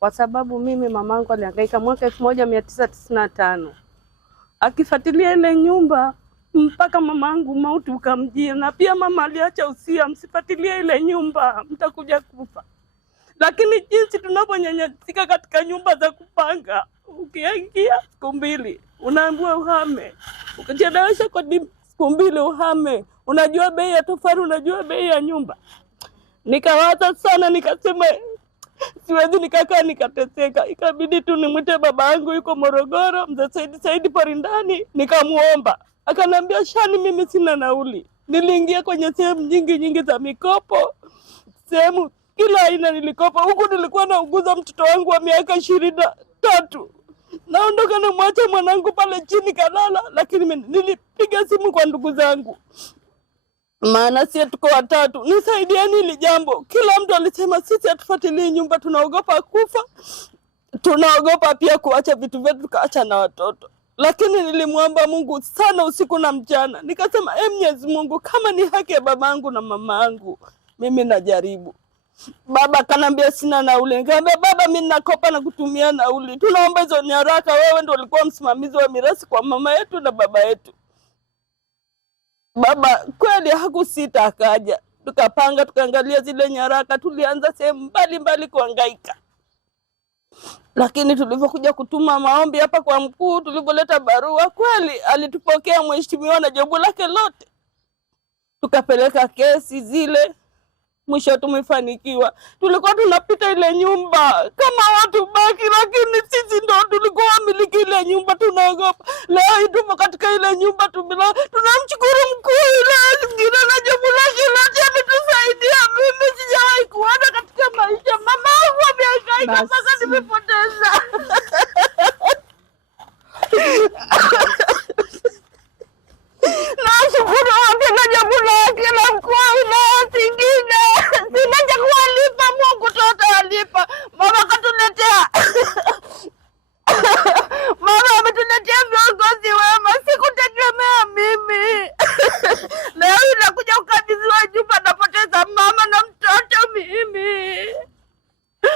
kwa sababu mimi mamangu alihangaika mwaka 1995 akifuatilia ile nyumba mpaka mamangu mauti ukamjia, na pia mama aliacha usia, msifuatilie ile nyumba mtakuja kufa. Lakini jinsi tunaponyanyasika katika nyumba za kupanga, ukiingia siku 2 unaambiwa uhame, ukichelewesha kwa siku 2 uhame, unajua bei ya tofali, unajua bei ya nyumba. Nikawaza sana, nikasema siwezi nikakaa nikateseka. Ikabidi tu nimwite baba yangu yuko Morogoro, mzee Saidi Porindani, nikamuomba. Akanambia, Shani, mimi sina nauli. Niliingia kwenye sehemu nyingi za mikopo, sehemu kila aina nilikopa. Huku nilikuwa nauguza mtoto wangu wa miaka 23. Naondoka na mwacha mwanangu pale chini kalala, lakini nilipiga simu kwa ndugu zangu, maana sisi tuko watatu, nisaidieni hili jambo. Kila mtu alisema sisi hatufuatilii nyumba, tunaogopa kufa, tunaogopa pia kuacha vitu vyetu, tukaacha na watoto. Lakini nilimwomba Mungu sana usiku na mchana. Nikasema, Mwenyezi Mungu, kama ni haki ya babangu na mamangu, mimi najaribu. Baba kanambia sina nauli. Nikamwambia, baba, mimi nakopa na kutumia nauli. Tunaomba hizo nyaraka, wewe ndio ulikuwa msimamizi wa mirathi kwa mama yetu na baba yetu. Baba kweli hakusita, akaja. Tukapanga, tukaangalia zile nyaraka, tulianza sehemu mbalimbali kuhangaika. Lakini tulivyokuja kutuma maombi hapa kwa mkuu, tulivyoleta barua, kweli alitupokea mheshimiwa na jobu lake lote. Tukapeleka kesi zile, mwisho tumefanikiwa. Tulikuwa tunapita ile nyumba kama watu baki, lakini sisi ndo tulikuwa wamiliki ile nyumba, tunaogopa. Leo tupo katika ile nyumba tumila. Tunamshukuru mkuu ile zingine na jobu lake lote, ametusaidia. Mimi sijawahi kuona katika maisha mama wangu amehangaika mpaka nimepoteza. Nashukuru wote na jobu lake na mkuu na zingine. Sina cha kuwalipa, Mungu tu atalipa. Mama katuletea mama ametuletea viongozi wema, sikutegemea mimi. Leo inakuja kukabidhiwa nyumba, napoteza mama na mtoto mimi.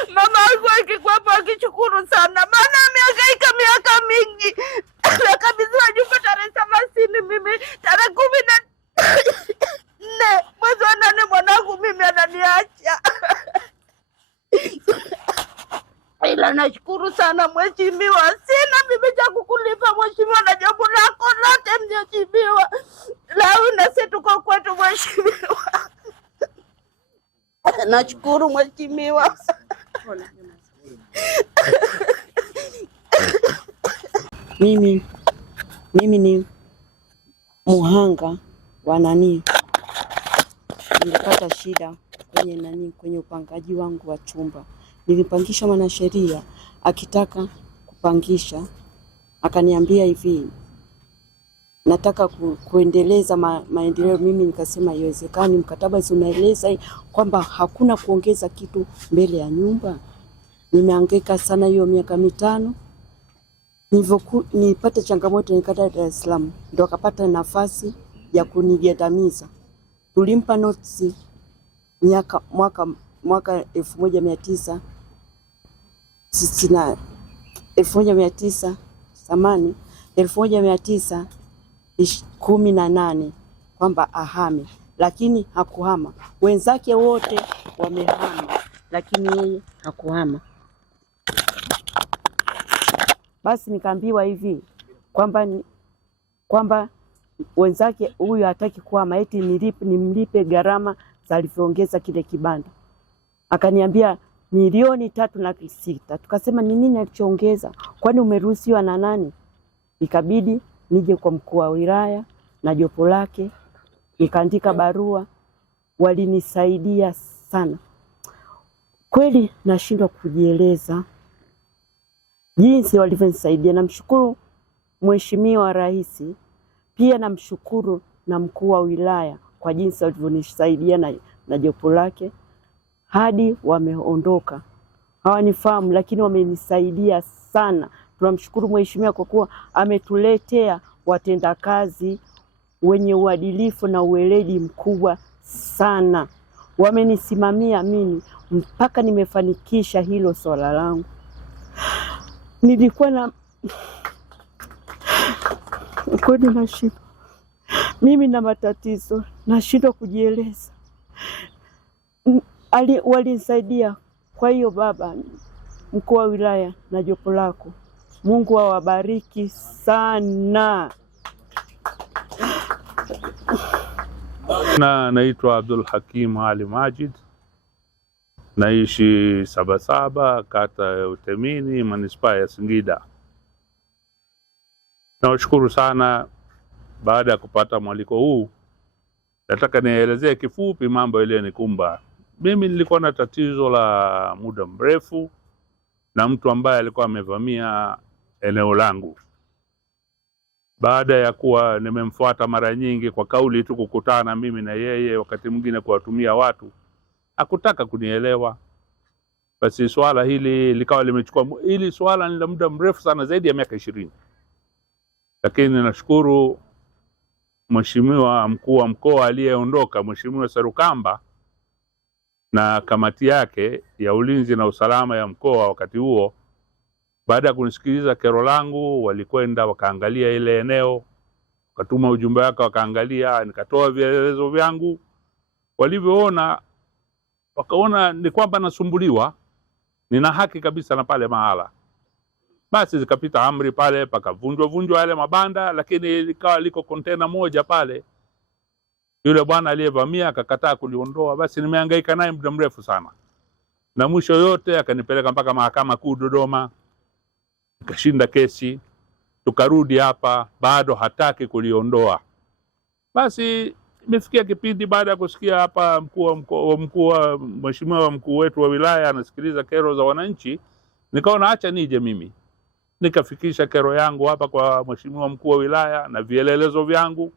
Mama wangu akikwapo akishukuru sana, maana amehangaika miaka mingi. Nakabidhiwa nyumba tarehe 30, mimi tarehe 14 mwezi wa 8 mwanangu mimi ananiacha. Ila nashukuru sana mheshimiwa, sina mimi cha kukulipa mheshimiwa, na jobu lako lote mheshimiwa. Leo na sisi tuko kwetu mheshimiwa. Nashukuru mheshimiwa. Mimi ni muhanga wa nilipata shida kwenye upangaji wangu wa chumba. Nilipangisha mwanasheria akitaka kupangisha, akaniambia hivi, nataka kuendeleza maendeleo. Mimi nikasema haiwezekani, mkataba unaeleza kwamba hakuna kuongeza kitu mbele ya nyumba. Nimehangaika sana hiyo miaka 5. Nilipata changamoto, nikata Dar es Salaam, ndo akapata nafasi ya kunigandamiza. Tulimpa notisi mwaka 1918 kwamba ahame, lakini hakuhama. Wenzake wote wamehama, lakini yeye hakuhama. Basi nikaambiwa hivi kwamba wenzake huyu hataki kuhama, eti nimlipe gharama za alivyoongeza kile kibanda. Akaniambia 3,600,000. Tukasema ni nini alichoongeza? Kwani umeruhusiwa na nani? Ikabidi nije kwa mkuu wa wilaya na jopo lake, nikaandika barua. Walinisaidia sana. Kweli nashindwa kujieleza jinsi walivyonisaidia. Namshukuru Mheshimiwa Rais, pia namshukuru na mkuu wa wilaya kwa jinsi walivyonisaidia na jopo lake hadi wameondoka. Hawanifahamu, lakini wamenisaidia sana. Tunamshukuru Mheshimiwa kwa kuwa ametuletea watendakazi wenye uadilifu na uweledi mkubwa sana. wamenisimamia mimi mpaka nimefanikisha hilo swala langu. Nilikuwa na kwani nashindwa mimi na matatizo, nashindwa kujieleza. Walinisaidia. Kwa hiyo baba mkuu wa wilaya na jopo lako, Mungu awabariki sana. Naitwa Abdul Hakim Ali Majid, naishi Sabasaba, kata ya Utemini, manispaa ya Singida. Nawashukuru sana. Baada ya kupata mwaliko huu, nataka nielezee kifupi mambo yaliyonikumba. Mimi nilikuwa na tatizo la muda mrefu na mtu ambaye alikuwa amevamia eneo langu. Baada ya kuwa nimemfuata mara nyingi kwa kauli tu, kukutana mimi na yeye, wakati mwingine kuwatumia watu, hakutaka kunielewa. Basi swala hili likawa limechukua, hili swala ni la muda mrefu sana, zaidi ya miaka 20. Lakini nashukuru Mheshimiwa mkuu wa mkoa aliyeondoka, Mheshimiwa Serukamba, na kamati yake ya ulinzi na usalama ya mkoa wakati huo, baada ya kunisikiliza kero langu, walikwenda wakaangalia ile eneo, wakatuma ujumbe wake wakaangalia, nikatoa vielelezo vyangu. Walivyoona, wakaona ni kwamba nasumbuliwa, nina haki kabisa na pale mahala. Basi zikapita amri pale, pakavunjwa yale mabanda, lakini likawa liko kontena moja pale. Yule bwana aliyevamia akakataa kuliondoa. Basi nimehangaika naye muda mrefu sana, na mwisho yote akanipeleka mpaka Mahakama Kuu Dodoma, nikashinda kesi, tukarudi hapa, bado hataki kuliondoa. Basi imefikia kipindi, baada ya kusikia hapa mheshimiwa mkuu wetu wa wilaya anasikiliza kero za wananchi, nikaona acha nije mimi nikafikisha kero yangu hapa kwa mheshimiwa mkuu wa wilaya na vielelezo vyangu.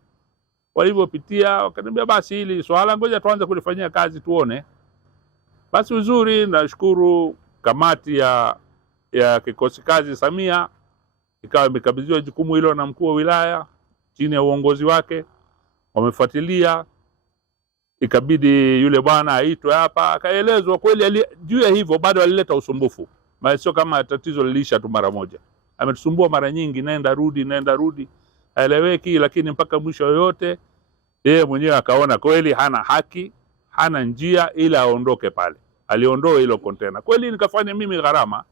Walivyopitia wakaniambia basi hili swala ngoja tuanze kulifanyia kazi tuone. Basi uzuri, nashukuru kamati ya kikosi kazi Samia ikawa imekabidhiwa jukumu hilo na mkuu wa wilaya chini ya uongozi wake. Wamefuatilia, ikabidi yule bwana aitwe hapa, akaelezwa kweli juu ya hivyo bado alileta usumbufu. Maana sio kama tatizo lilisha tu mara moja. Ametusumbua mara nyingi, nenda rudi, haeleweki. Lakini mpaka mwisho yote yeye mwenyewe akaona kweli hana haki, hana njia ila aondoke pale. Aliondoa hilo kontena. Kweli nikafanya mimi gharama